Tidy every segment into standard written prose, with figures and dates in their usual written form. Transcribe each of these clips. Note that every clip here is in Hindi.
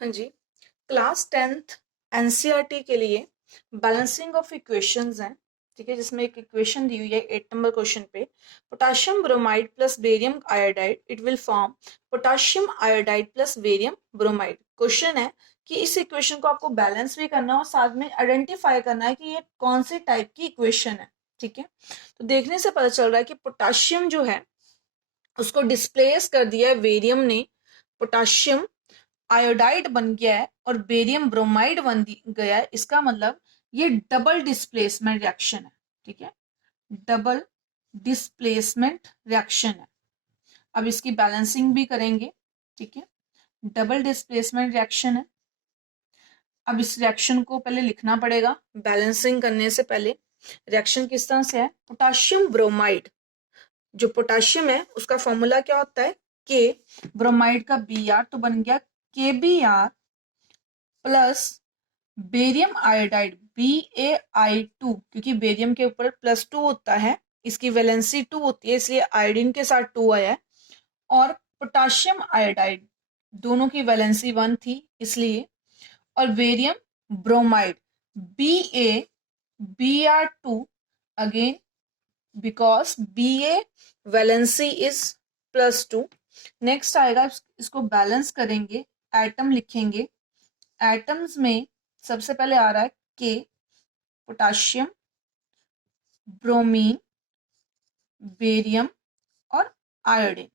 हाँ जी, क्लास 10th एनसीईआरटी के लिए बैलेंसिंग ऑफ इक्वेशंस हैं। ठीक है, जिसमें एक इक्वेशन दी हुई है 8 नंबर क्वेश्चन पे। Potassium bromide plus barium iodide it will form potassium iodide plus barium bromide. Question है कि इस इक्वेशन को आपको बैलेंस भी करना है और साथ में आइडेंटिफाई करना है कि ये कौन सी टाइप की इक्वेशन है। ठीक है, तो देखने से पता चल रहा है कि पोटाशियम जो है उसको डिस्प्लेस कर दिया है बेरियम ने। पोटाशियम आयोडाइड बन गया है और बेरियम ब्रोमाइड बन गया है। इसका मतलब ये डबल डिस्प्लेसमेंट रिएक्शन है। ठीक है, डबल डिस्प्लेसमेंट रिएक्शन है। अब इसकी बैलेंसिंग भी करेंगे। ठीक है, डबल डिस्प्लेसमेंट रिएक्शन है। अब इस रिएक्शन को पहले लिखना पड़ेगा बैलेंसिंग करने से पहले। रिएक्शन किस तरह से है? पोटाशियम ब्रोमाइड, जो पोटाशियम है उसका फॉर्मूला क्या होता है? के, ब्रोमाइड का बी आर, तो बन गया K B R plus barium iodide BaI2, क्योंकि बेरियम के ऊपर +2 होता है, इसकी वैलेंसी 2 होती है, इसलिए आयोडीन के साथ 2 आया है। और पोटाशियम आयोडाइड दोनों की वैलेंसी 1 थी इसलिए। और barium bromide BaBr2 again because Ba valency is +2। Next आएगा, इसको बैलेंस करेंगे, एटम लिखेंगे। एटम्स में सबसे पहले आ रहा है के, पोटाशियम, ब्रोमीन, बेरियम और आयोडीन।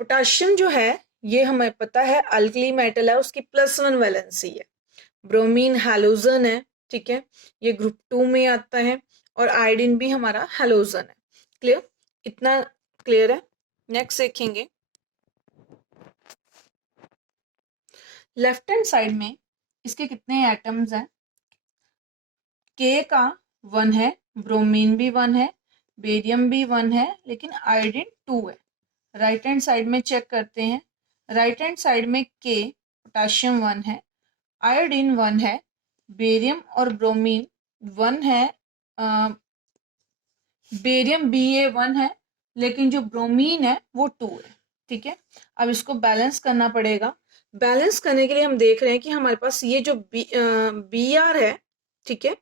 पोटाशियम जो है ये हमें पता है अल्कली मेटल है, उसकी +1 वैलेंसी है। ब्रोमीन हैलोजन है। ठीक है, ये ग्रुप 2 में आता है। और आयोडीन भी हमारा हैलोजन है। क्लियर? इतना क्लियर है? नेक्स्ट देखेंगे, लेफ्ट हैंड साइड में इसके कितने एटम्स हैं? के का 1 है, ब्रोमीन भी 1 है, बेरियम भी 1 है, लेकिन आयोडीन 2 है। राइट हैंड साइड में चेक करते हैं। राइट हैंड साइड में के, पोटाशियम 1 है, आयोडीन 1 है, बेरियम और ब्रोमीन 1 है। बेरियम Ba1 है, लेकिन जो ब्रोमीन है वो 2 है। ठीक है, अब इसको बैलेंस करना पड़ेगा। बैलेंस करने के लिए हम देख रहे हैं कि हमारे पास ये जो Br है, ठीक है,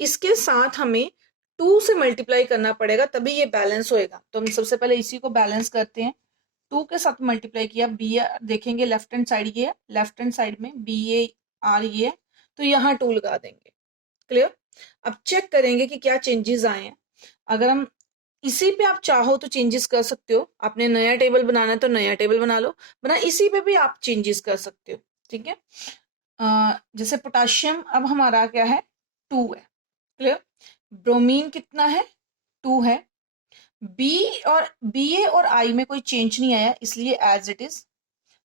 इसके साथ हमें 2 से मल्टीप्लाई करना पड़ेगा, तभी ये बैलेंस होएगा। तो हम सबसे पहले इसी को बैलेंस करते हैं। 2 के साथ मल्टीप्लाई किया, Br देखेंगे लेफ्ट हैंड साइड ये है, लेफ्ट हैंड साइड में Bar ये है, तो यहाँ 2 लगा देंगे। क्लियर? अब चेक करेंगे कि क्या चेंजेस आए हैं। अगर हम इसी पे आप चाहो तो चेंजेस कर सकते हो। आपने नया टेबल बनाना है तो नया टेबल बना लो, बना इसी पे भी आप चेंजेस कर सकते हो। ठीक है, जैसे पोटाशियम अब हमारा क्या है? 2 है। क्लियर? ब्रोमीन कितना है? 2 है। Ba और I में कोई चेंज नहीं आया, इसलिए as it is.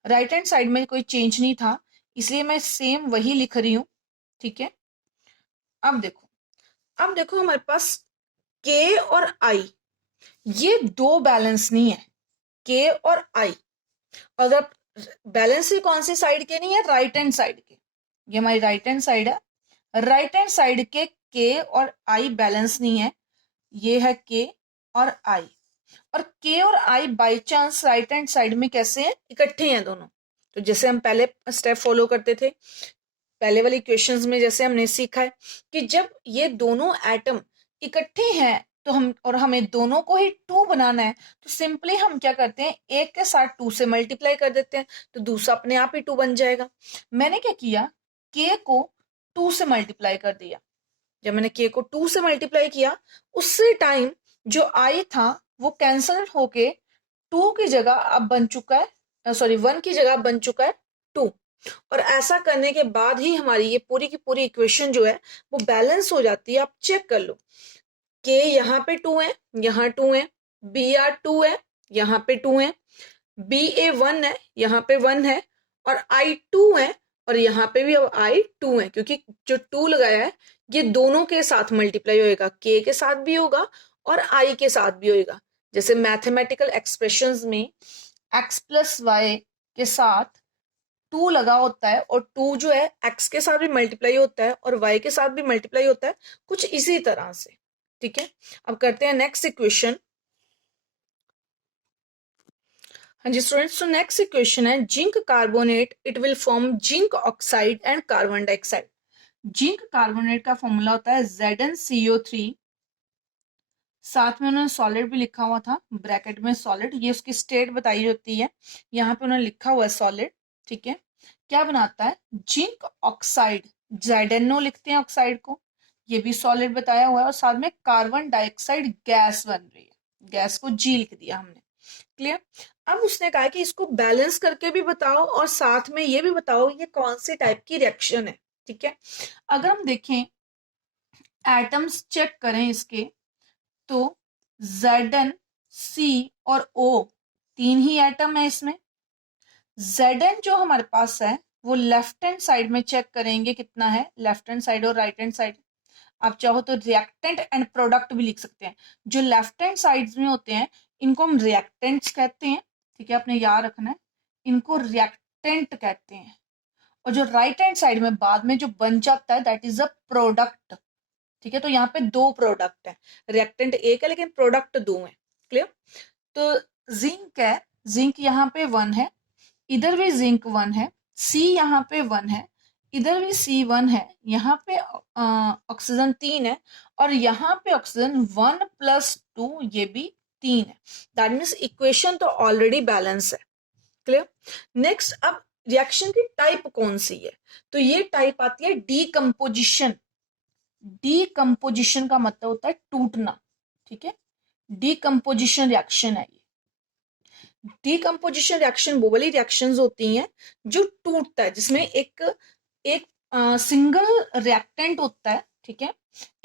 Right hand side में कोई चेंज नहीं था, इसलिए मैं सेम वही लिख रही हूं। ठीक है, अब देखो हमारे पास के और आई, ये दो बैलेंस नहीं है। के और आई, अगर बैलेंस ही कौन सी साइड के नहीं है? राइट हैंड साइड के। ये हमारी राइट हैंड साइड है। राइट हैंड साइड के और आई बैलेंस नहीं है। ये है के और आई। और के और आई by chance right hand side में कैसे हैं? इकट्ठे हैं दोनों। तो जैसे हम पहले स्टेप फॉलो करते थे, पहले वाली इक्वेशंस में जैसे हमने सीखा है कि जब ये दोनों एटम इकट्ठे हैं तो हमें दोनों को ही 2 बनाना है, तो सिंपली हम क्या करते हैं, एक के साथ 2 से मल्टीप्लाई कर देते हैं, तो दूसरा अपने आप ही 2 बन जाएगा। मैंने क्या किया, के को 2 से मल्टीप्लाई कर दिया। जब मैंने के को 2 से मल्टीप्लाई किया, उससे टाइम जो आई था वो कैंसल होके 2 की जगह अब बन चुका है, सॉरी 1 की जगह बन चुका है 2। और ऐसा करने के बाद ही हमारी ये पूरी की पूरी इक्वेशन जो है वो बैलेंस हो जाती है। आप चेक कर लो, के यहाँ पे 2 है, यहाँ 2 है, Br2 है, यहाँ पे 2 है, Ba1 है, यहाँ पे 1 है, और I2 है, और यहाँ पे भी अब I2 है, क्योंकि जो 2 लगाया है ये दोनों के साथ मल्टीप्लाई होएगा, के साथ भी होगा और I के साथ भी होएगा। जैसे मैथमेटिकल एक्सप्रेशंस में x प्लस वाई के साथ 2 लगा होता है, और 2 जो है x के साथ भी मल्टीप्लाई होता है और y के साथ भी मल्टीप्लाई होता है, कुछ इसी तरह से। ठीक है, अब करते हैं नेक्स्ट इक्वेशन। हाँ जी स्टूडेंट्स, तो नेक्स्ट इक्वेशन है zinc carbonate, it will form zinc oxide and carbon dioxide. Zinc carbonate का फॉर्मूला होता है ZnCO3, साथ में उन्होंने सॉलिड भी लिखा हुआ था ब्रैकेट में सॉलिड, ये उसकी स्टेट बताई होती है, यहाँ पे उन्होंने लिखा हुआ है सॉलिड। ठीक है, क्या बनाता है जिंक ऑक्साइड, ZnO लिखते हैं ऑक्साइड को, ये भी सॉलिड बताया हुआ है, और साथ में कार्बन डाइऑक्साइड गैस बन रही है, गैस को जी लिख दिया हमने। क्लियर। अब उसने कहा कि इसको बैलेंस करके भी बताओ और साथ में ये भी बताओ ये कौन से टाइप की रिएक्शन है। ठीक है, अगर हम देखें एटम्स चेक करें इसके, तो Zn, C और O तीन ही एटम है इसमें। Zn जो हमारे पास है वो लेफ्ट हैंड साइड में चेक करेंगे कितना है, लेफ्ट हैंड साइड और राइट हैंड साइड। आप चाहो तो रिएक्टेंट एंड प्रोडक्ट भी लिख सकते हैं। जो लेफ्ट हैंड साइड में होते हैं इनको हम रिएक्टेंट्स कहते हैं। ठीक है, आपने याद रखना है, इनको रिएक्टेंट कहते हैं। और जो राइट हैंड साइड में बाद में जो बन जाता है दैट इज अ प्रोडक्ट। ठीक है, तो यहाँ पे दो प्रोडक्ट है, रिएक्टेंट एक है लेकिन प्रोडक्ट दो है। क्लियर। तो जिंक है, जिंक यहाँ पे 1 है, इधर भी जिंक 1 है, सी यहाँ पे 1 है, इधर भी C1 है, यहाँ पे ऑक्सीजन 3 है, और यहाँ पे ऑक्सीजन 1 + 2 ये भी 3 है। दैट मीन्स इक्वेशन तो ऑलरेडी बैलेंस है। क्लियर। नेक्स्ट, अब रिएक्शन की टाइप कौन सी है, तो ये टाइप आती है डीकम्पोजिशन। डीकम्पोजिशन का मतलब होता है टूटना। ठीक है, डीकम्पोजिशन रिएक्शन है ये। डीकम्पोजिशन रिएक्शन वो वाली रिएक्शंस होती हैं जो टूटता है, जिसमें एक एक सिंगल रिएक्टेंट होता है। ठीक है,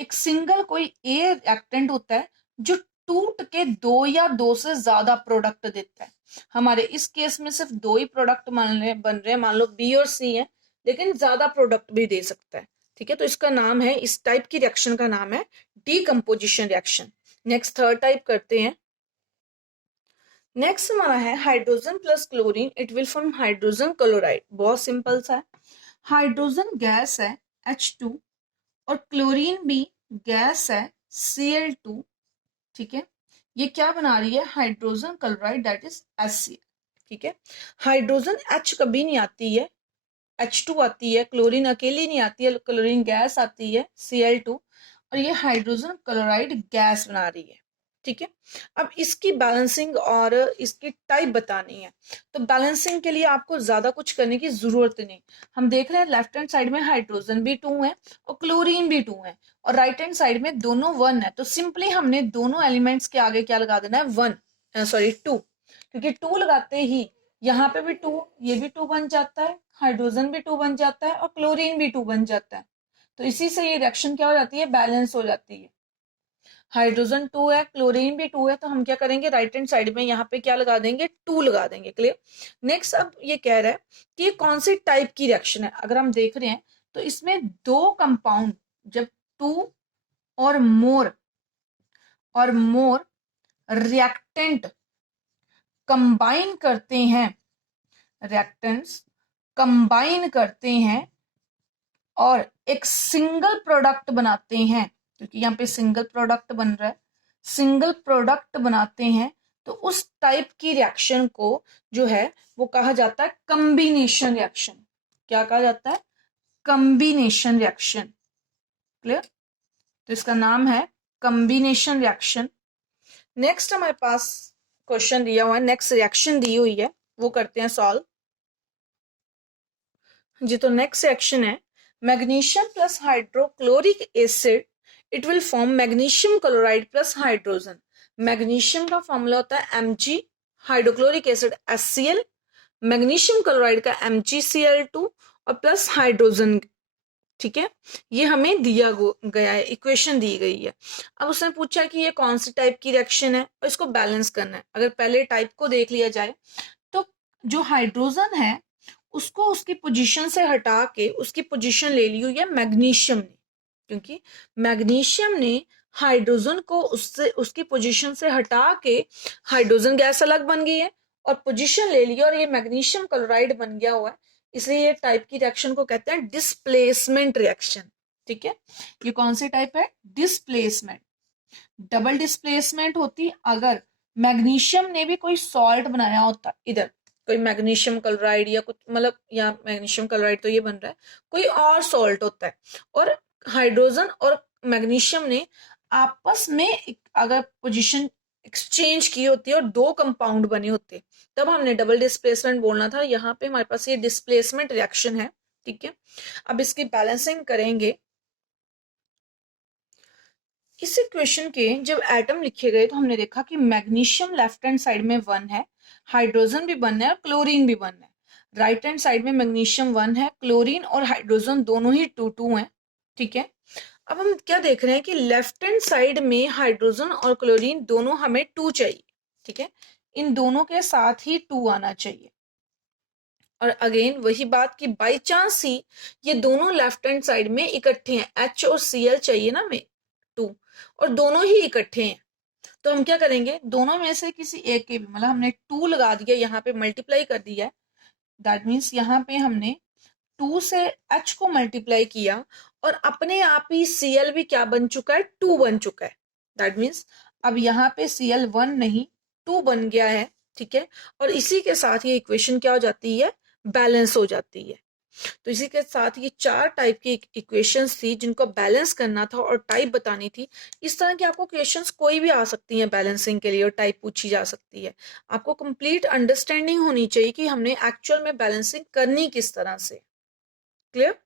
एक सिंगल कोई ए रिएक्टेंट होता है जो टूट के 2 या 2 से ज्यादा प्रोडक्ट देता है। हमारे इस केस में सिर्फ 2 ही प्रोडक्ट बन रहे हैं, मान लो बी और सी है, लेकिन ज्यादा प्रोडक्ट भी दे सकता है। ठीक है, तो इसका नाम है, इस टाइप की रिएक्शन का नाम है decomposition reaction. Next third type करते हैं। नेक्स्ट हमारा है hydrogen plus chlorine, it will form hydrogen chloride. बहुत सिंपल सा है, हाइड्रोजन गैस है H2 और क्लोरीन भी गैस है Cl2। ठीक है, ये क्या बना रही है hydrogen chloride that is HCl। ठीक है, हाइड्रोजन H कभी नहीं आती है, H2 आती है, क्लोरीन अकेली नहीं आती है, क्लोरीन गैस आती है Cl2, और ये हाइड्रोजन क्लोराइड गैस बना रही है। ठीक है, अब इसकी बैलेंसिंग और इसकी टाइप बतानी है, तो बैलेंसिंग के लिए आपको ज्यादा कुछ करने की जरूरत नहीं। हम देख रहे हैं लेफ्ट हैंड साइड में हाइड्रोजन भी 2 है और क्लोरीन भी 2 है, और राइट हैंड साइड में दोनों 1 है, तो सिंपली हमने दोनों एलिमेंट्स के आगे क्या लगा देना है 2, क्योंकि 2 लगाते ही यहाँ पे भी 2, ये भी 2 बन जाता है, हाइड्रोजन भी 2 बन जाता है और क्लोरीन भी 2 बन जाता है। तो इसी से ये रिएक्शन क्या हो जाती है, बैलेंस हो जाती है। हाइड्रोजन 2 है, क्लोरीन भी 2 है, तो हम क्या करेंगे राइट हैंड साइड में यहाँ पे क्या लगा देंगे 2 लगा देंगे। क्लियर। नेक्स्ट, अब ये कह रहा है कि ये कौन सी टाइप की रिएक्शन है। अगर हम देख रहे हैं तो इसमें 2 कंपाउंड जब 2 और मोर रिएक्टेंट कंबाइन करते हैं, रिएक्टेंट्स कंबाइन करते हैं और एक सिंगल प्रोडक्ट बनाते हैं, क्योंकि यहाँ पे सिंगल प्रोडक्ट बन रहा है, सिंगल प्रोडक्ट बनाते हैं, तो उस टाइप की रिएक्शन को जो है वो कहा जाता है कॉम्बिनेशन रिएक्शन। क्या कहा जाता है, कॉम्बिनेशन रिएक्शन। क्लियर, तो इसका नाम है कॉम्बिनेशन रिएक्शन। नेक्स्ट हमारे पास क्वेश्चन दिया हुआ है, नेक्स्ट रिएक्शन दी हुई है, वो करते हैं सॉल्व जी। तो नेक्स्ट रिएक्शन है magnesium plus hydrochloric acid, it will form magnesium chloride plus hydrogen. Magnesium का फॉर्मूला होता है Mg, hydrochloric acid HCl, magnesium chloride का MgCl2 और प्लस हाइड्रोजन। ठीक है, ये हमें दिया गया है, इक्वेशन दी गई है। अब उसने पूछा कि ये कौन सी टाइप की रिएक्शन है और इसको बैलेंस करना है। अगर पहले टाइप को देख लिया जाए तो जो हाइड्रोजन है उसको उसकी पोजीशन से हटा के उसकी पोजीशन ले ली हुई है मैग्नीशियम ने, क्योंकि मैग्नीशियम ने हाइड्रोजन को उससे उसकी पोजीशन से हटा के हाइड्रोजन गैस अलग बन गई है और पोजीशन ले ली और ये मैग्नीशियम क्लोराइड बन गया हुआ है, इसलिए ये टाइप की रिएक्शन को कहते हैं डिस्प्लेसमेंट रिएक्शन। ठीक है, ये कौन सी टाइप है, डिस्प्लेसमेंट। डबल डिस्प्लेसमेंट होती अगर मैग्नीशियम ने भी कोई सॉल्ट बनाया होता, इधर कोई मैग्नीशियम क्लोराइड या कुछ मतलब, या मैग्नीशियम क्लोराइड तो ये बन रहा है, कोई और सॉल्ट होता है, और हाइड्रोजन और मैग्नीशियम ने आपस में अगर पोजीशन एक्सचेंज की होती है और दो कंपाउंड बने होते, तब हमने डबल डिस्प्लेसमेंट बोलना था। यहाँ पे हमारे पास ये डिस्प्लेसमेंट रिएक्शन है, ठीक है। अब इसकी बैलेंसिंग करेंगे। इस इक्वेशन के जब एटम लिखे गए तो हमने देखा कि मैग्नीशियम लेफ्ट हैंड साइड में 1 है, हाइड्रोजन भी 1 है और क्लोरीन भी 1 है। राइट हैंड साइड में मैग्नीशियम 1 है, क्लोरीन और हाइड्रोजन दोनों ही 2 है, ठीक है। अब हम क्या देख रहे हैं कि लेफ्ट हैंड साइड में हाइड्रोजन और क्लोरीन दोनों हमें 2 चाहिए, ठीक है। इन दोनों के साथ ही 2 आना चाहिए। और अगेन वही बात कि बाई चांस ही ये दोनों लेफ्ट हैंड साइड में इकट्ठे हैं, H और Cl चाहिए ना हमें 2, और दोनों ही इकट्ठे हैं, तो हम क्या करेंगे, दोनों में से किसी एक के भी, मतलब हमने 2 लगा दिया, यहाँ पे मल्टीप्लाई कर दिया है, दैट मीन्स यहाँ पे हमने 2 से H को मल्टीप्लाई किया और अपने आप ही Cl भी क्या बन चुका है, 2 बन चुका है। दैट मीन्स अब यहाँ पे Cl 1 नहीं 2 बन गया है, ठीक है। और इसी के साथ ये इक्वेशन क्या हो जाती है, बैलेंस हो जाती है। तो इसी के साथ ये 4 टाइप की इक्वेशंस थी जिनको बैलेंस करना था और टाइप बतानी थी। इस तरह की आपको क्वेश्चंस कोई भी आ सकती हैं बैलेंसिंग के लिए, और टाइप पूछी जा सकती है। आपको कंप्लीट अंडरस्टैंडिंग होनी चाहिए कि हमने एक्चुअल में बैलेंसिंग करनी किस तरह से। क्लियर?